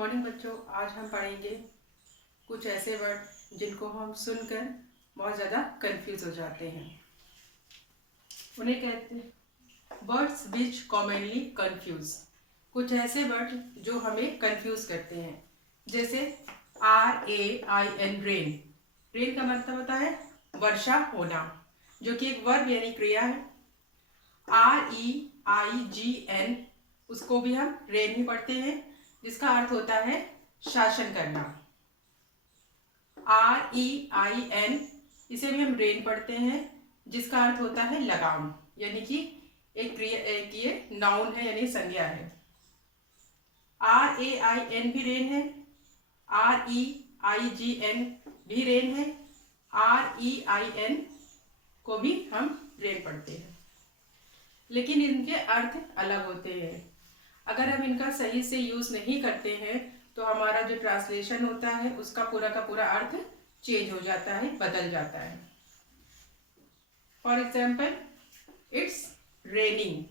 Morning बच्चों, आज हम पढ़ेंगे कुछ ऐसे वर्ड जिनको हम सुनकर बहुत ज़्यादा कंफ्यूज हो जाते हैं। उन्हें कहते हैं वर्ड्स विच कॉमनली कंफ्यूज। कुछ ऐसे वर्ड जो हमें कंफ्यूज करते हैं, जैसे RAIN रेन। रेन का मतलब होता है वर्षा होना, जो कि एक वर्ब यानी क्रिया है। REIGN, उसको भी हम रेन ही पढ़ते हैं, जिसका अर्थ होता है शासन करना। REIN, इसे भी हम रेन पढ़ते हैं, जिसका अर्थ होता है लगाम, यानी कि एक क्रिया, एक ये नाउन है यानी संज्ञा है। RAIN भी रेन है, REIGN भी रेन है, REIN को भी हम रेन पढ़ते हैं, लेकिन इनके अर्थ अलग होते हैं। अगर हम इनका सही से यूज नहीं करते हैं तो हमारा जो ट्रांसलेशन होता है उसका पूरा का पूरा अर्थ चेंज हो जाता है, बदल जाता है। फॉर एग्जाम्पल, इट्स रेनिंग,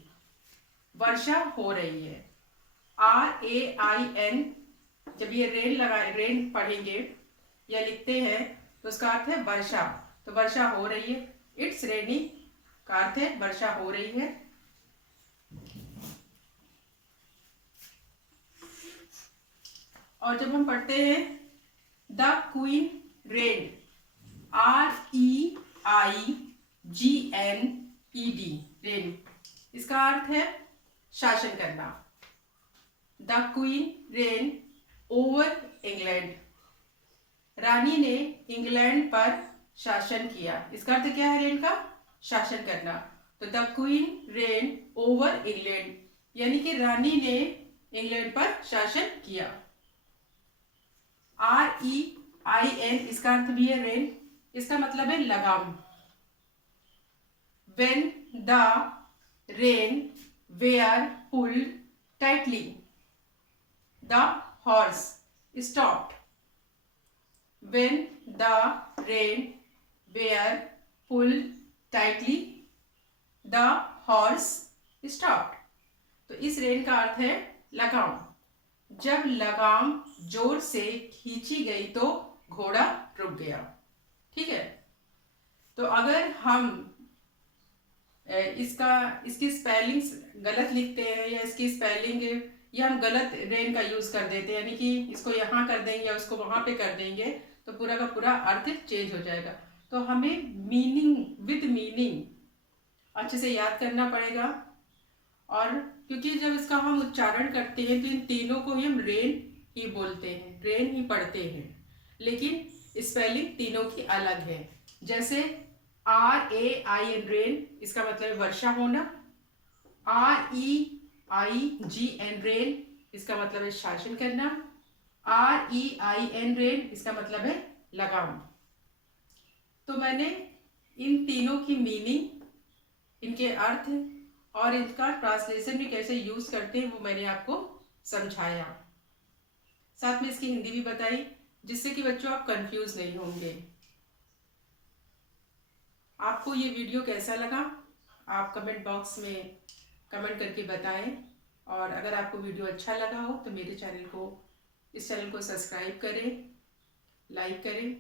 वर्षा हो रही है। RAIN, जब ये रेन पढ़ेंगे या लिखते हैं तो उसका अर्थ है वर्षा, तो वर्षा हो रही है। इट्स रेनिंग का अर्थ है वर्षा हो रही है। और जब हम पढ़ते हैं the queen reigned, REIGNED, reign, इसका अर्थ है शासन करना। The queen reign over England, रानी ने इंग्लैंड पर शासन किया। इसका अर्थ क्या है रेन का? शासन करना। तो the queen reign over England, यानी कि रानी ने इंग्लैंड पर शासन किया। REIN, इसका अर्थ भी है रेन, इसका मतलब है लगाम। When the rain were pulled tightly, the horse stopped. When the rain were pulled tightly, the horse stopped. तो इस रेन का अर्थ है लगाम। जब लगाम जोर से खींची गई तो घोड़ा रुक गया। ठीक है, तो अगर हम इसकी स्पेलिंग्स गलत लिखते हैं या इसकी स्पेलिंग या हम गलत रेन का यूज कर देते हैं, यानी कि इसको यहाँ कर देंगे या उसको वहां पे कर देंगे, तो पूरा का पूरा अर्थ चेंज हो जाएगा। तो हमें मीनिंग अच्छे से याद करना पड़ेगा। और क्योंकि जब इसका हम उच्चारण करते हैं तो इन तीनों को ही हम रेन ही बोलते हैं, रेन ही पढ़ते हैं, लेकिन स्पेलिंग तीनों की अलग है। जैसे RAIN रेन, इसका मतलब वर्षा होना। REIGN रेन, इसका मतलब है शासन करना। REIN रेन, इसका मतलब है लगाम। तो मैंने इन तीनों की मीनिंग, इनके अर्थ और इनका ट्रांसलेशन भी कैसे यूज करते हैं वो मैंने आपको समझाया, साथ में इसकी हिंदी भी बताई, जिससे कि बच्चों आप कंफ्यूज नहीं होंगे। आपको ये वीडियो कैसा लगा आप कमेंट बॉक्स में कमेंट करके बताएं। और अगर आपको वीडियो अच्छा लगा हो तो इस चैनल को सब्सक्राइब करें, लाइक करें